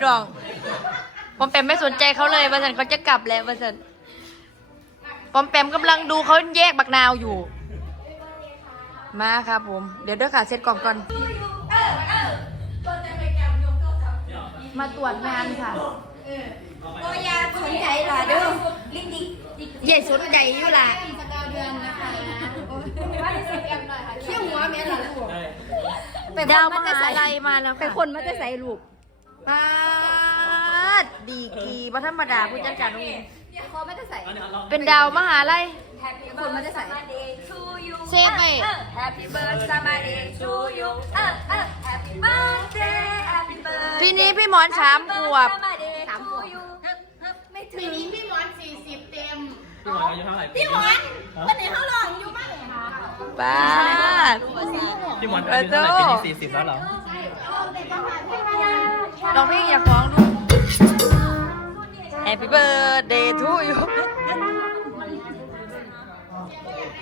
พี่น้องปอมแปมไม่สนใจเขาเลยว่าสันเขาจะกลับแล้วว่าสันปอมแปมกำลังดูเขาแยกบักนาวอยู่ มาครับผม เดี๋ยวเด้วยค่ะเสร็จกล่องก่อน มาตรวจงานค่ะโอ้ยาสนใจล่ะเด้อลิ้นดิใหญ่สุดใหญ่อยู่ล่ะเขี้ยวหัวแม่ล่ะลูกดาวมหาลัยมาแล้วเป็นค่ะคนมาจะใส่ลูก ปาดดีกีบัธรรมดาผู้จัดการน้องอิงคอมาจะใส่ เป็นดาวมหาลัยคนมาจะใส่เซฟไป Happy birthday to you เออเออ Happy birthday Happy birthday ปีนี้พี่หมอนสามขวบ สามขวบไม่ถึงพี่หมอนสี่สิบเต็ม พี่หมอนอายุเท่าไหร่พี่หมอนวันไหนเขาหล่ออยู่บ้างเลยคะปาด พี่หมอนอายุเท่าไหร่ปีนี้สี่สิบแล้วเหรอ น้องพี่อยากฟ้องดู Happy birthday to you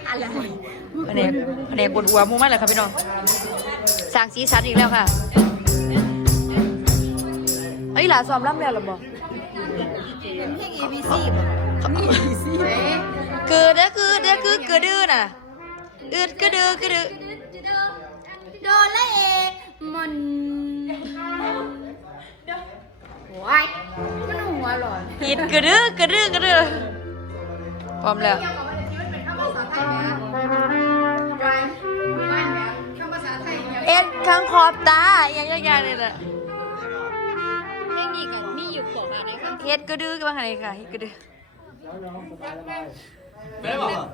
อะไรคะแนนคะแนนกดหัวมูมากเลยค่ะพี่น้องสร้างสีสันอีกแล้วค่ะเฮ้ยหลาซ้อมร่ำแล้วเหรอบอกเป็นเพลง ABC คือเด้อคือเด้อคือคือดื้อน่ะอืดกระดือกระดือโดนละเอ มันว้ายมันหัวหลอนอิดกระดือกระดือกระดือพร้อมแล้วเอ็ดข้างขอบตาอย่างยากๆเลยแหละเพลงนี้กันมีอยู่ก่อนนะคเฮ็ดกระดือกันบ้างไงค่ะเฮ็ดกระดือไม่ได้บอก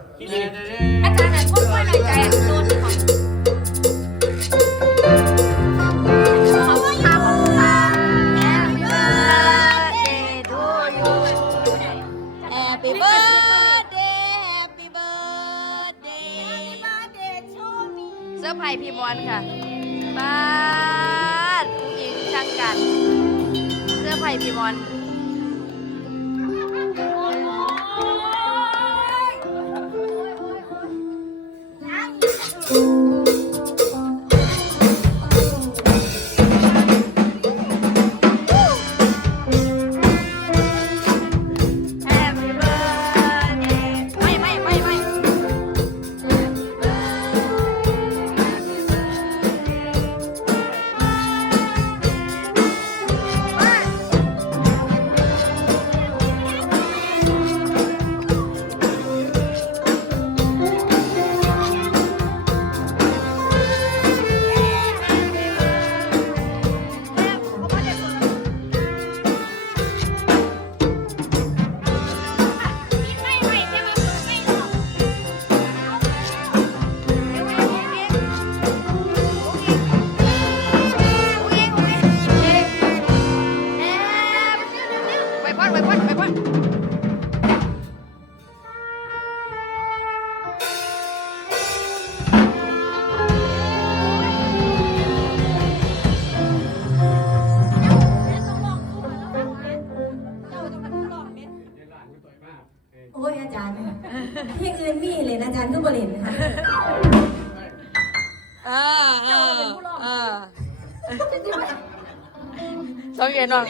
อาจารย์ไหนพูดว่าในใจโดนของ กัน เสื้อไผ่พีมอน ไปพ่นไปพ่อนไปพ่อนโอ้ยอาจารย์เพลงอื่นมีเลยนอาจารย์ก็บริเวณค่ะอ่าอ่าอ่าต้องเรียนน้อง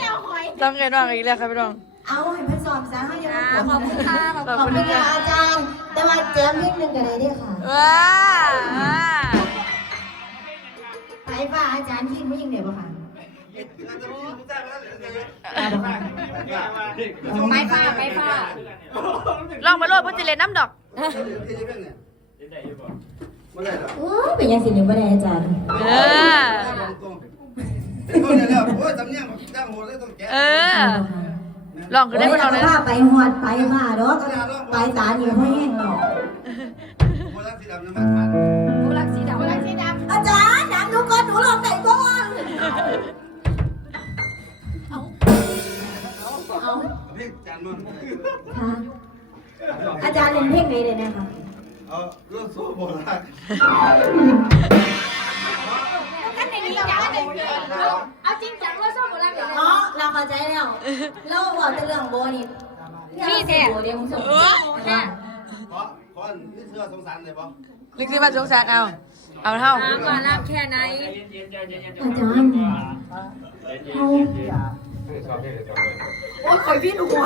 ต้องเรียนน้องอีกแล้วครับพี่น้อง เอาให้มันสอบซะให้ยังขอบคุณค่ะขอบขอบคุณคุณค่ะค่ะอาจารย์ แต่ว่าแจมนิดนึงกันเลยเนี่ยค่ะว้าว้าไปป่ะอาจารย์คิดไม่ยังไงบ้างคะไปฟ้าไปฟ้าลองไปโลดเพื่อจะเล่นน้ำดอกโอ้ยเป็นยังสิหนึ่งประเด็นอาจารย์เออเออ ลองก็ได้โอ้มายลองเลยผ้าไปหอดไปผ้าดอกไปตานี่พ่อแห้งหรอกผู้รักสีดำผู้รักสีดำอาจารย์น้ำหนูก่อนหนูลองไหนก่อนเอาเอาค่ะอาจารย์เล่นเพลงไหนเลยนะคะเอาเรื่องโซ่โบราณกันในนี้ จ้าเด็กเอาจริงจังว่าชอบผู้รักเลยอ๋อเราเข้าใจแล้ว เราบอกแต่เรื่องโบนี่นี่แท้โบเดียวมึงส่งเพราะเพราะนี่เชื่อสงสารเลยปะลิกซี่มาสงสารเอา เอาเท่ามารับแค่ไหนอาจารย์เขาโอ้ยคอยพี่หนูหัว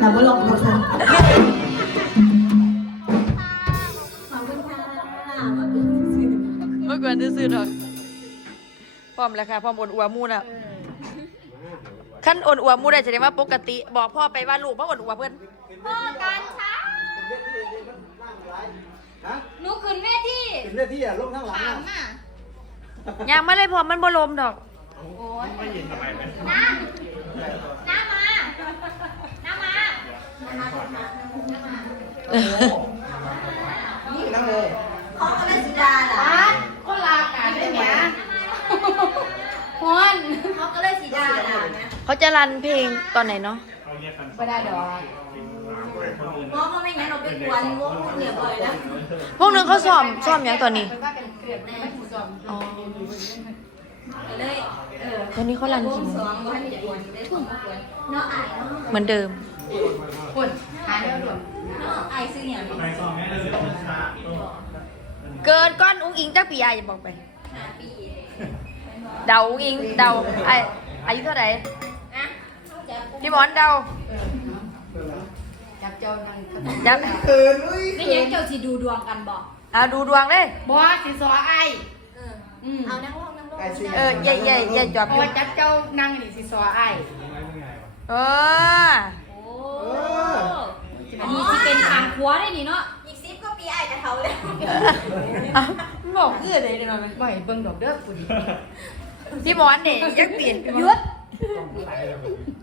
เราไม่ลองดูค่ะข เมื่อก่อนซื้อๆดอกพร้อมแล้วค่ะพร้อมอ่อนอัวหมูน่ะขั้นอ่อนอัวหมูได้จะได้ว่าปกติ บอกพ่อไปว่าลูกพ่ออ่อนอัวเพื่อนพ่อการช้าฮะหนูขึ้นเวทีเป็นเรื่องที่อะลงข้างหลังถามอะอะยังไม่เลยพอมันบ่ลมดอกโอ้ยน้ำน้ำมาน้ำมานั่งเลย ของอะไรสีดาล่ะ อะคนลากันได้ไหมฮอน เขาก็เลยสีดาล่ะ เขาจะ รันเพลงตอนไหนเนาะไม่ได้ดอกมองว่าไม่งั้นเราไปกวนวงลูกเหลี่ยมบ่อยนะพวกนึงเขาซ้อมซ้อมยังตอนนี้วันเกือบไม่ถูกจอมอ๋อเลยเออตอนนี้เขารันกี่งโมงองวันจะกวนได้ถุงเหมือนเดิมคนหายแล้วด่วนเนาะไอซื้อเนี่ยเกินก้อนอุ้งอิงตั้งปีอาอย่าบอกไปเดาอุ้งอิงเดาไออายุเท่าไหร่ พี่หมอนเดาจับเจ้านั่งยับนี่ยังเจ้าสิดูดวงกันบอกอะดูดวงเลยบอสิสอไอเอออืมเอานั่งลงนั่งลงเออใหญ่ใหญ่ใหญ่จอบเพอราะยู่ว่าจับเจ้านั่งนี่สิสอไอเออโอ้อันนี้สิเป็นทางครัวได้นี่เนาะอีกซิปก็ปีไอ้กับเขาแล้วอะบอกเพื่ออะไรได้ไหมบ่อยเบิ่งดอกเด้อคุณพี่หมอนเนี่ยยังเปลี่ยนยุด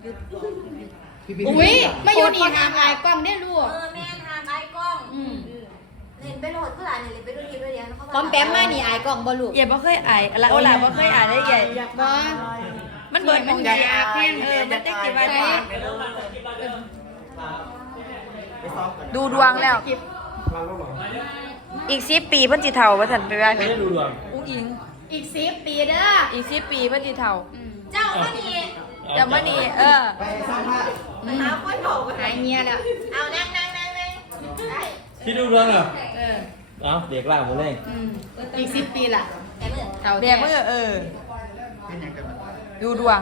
อุ้ยไม่อยู่นี่ทางไลน์กล้องได้ลูกเออแม่ทำไอ้กล้องอืมเล่นไปโหลดเพื่อนเล่นไปดูทีไปเดียวเขาพร้อมแปมมานี่ไอ้กล้องบ่ลูกอย่าบ่เคยอายอะไรโอลาบ่เคยอายได้ใหญ่บ่มันเบิดมันใหญ่อาแห้งเออมันได้กี่วันดูดวงแล้ว อีกสิปีเพิ่นสิเฒ่าว่าซั่นไปว่าไม่ได้ดูดวงอุ้งอิง อีกสิบปีเด้อ อีกสิปีเพิ่นสิเฒ่าเจ้าก็นี่ เดี๋ยวมื้อนี้เออไปสร้างผ้าหาคนโผล่หายเมียแล้ว เอานั่งนั่งนั่งนั่งได้ที่ดูดวงเหรอเออเอ้าเด็กล่างหมดเลยอืมอีกสิบปีล่ะแต่เมื่อเท่าแบแท้กมือเออดูดวง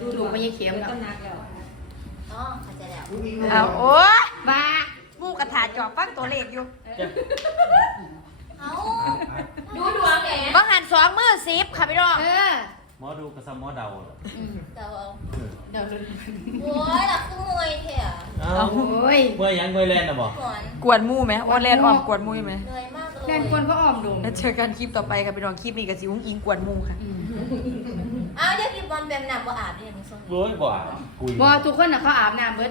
ดูดูไม่ใช่เข็มแล้วอ๋อเข้าใจแล้วเอาโอ้ยบ้าหมูกระถาจอบฟังตัวเลขอยู่เอาดูดวงแหนบางหันสองมือสิบค่ะพี่น้องเออ หมอดูกับซัมหมอเดาเจ้าเอาเดี๋ยวโอ้ยหลับคือมวยเถอะเอ้าโอ้ยเมื่อยังเมื่อแลนด์นะบอกหมอนกวนหมูไหมโอแลนออมกวนหมูไหมเหนื่อยมากเลยแล่นคนก็ออมดงแล้วเจอกันคลิปต่อไปค่ะพี่น้องคลิปนี้กับสิอุ้งอิงกวนหมูค่ะ อ้าวเดี๋ยวพี่บอลแบมหนักกว่าอาบเนี่ยมึงส่งโอ้ยบ่ากุย บอทุกคนน่ะเขาอาบน้ำเบิด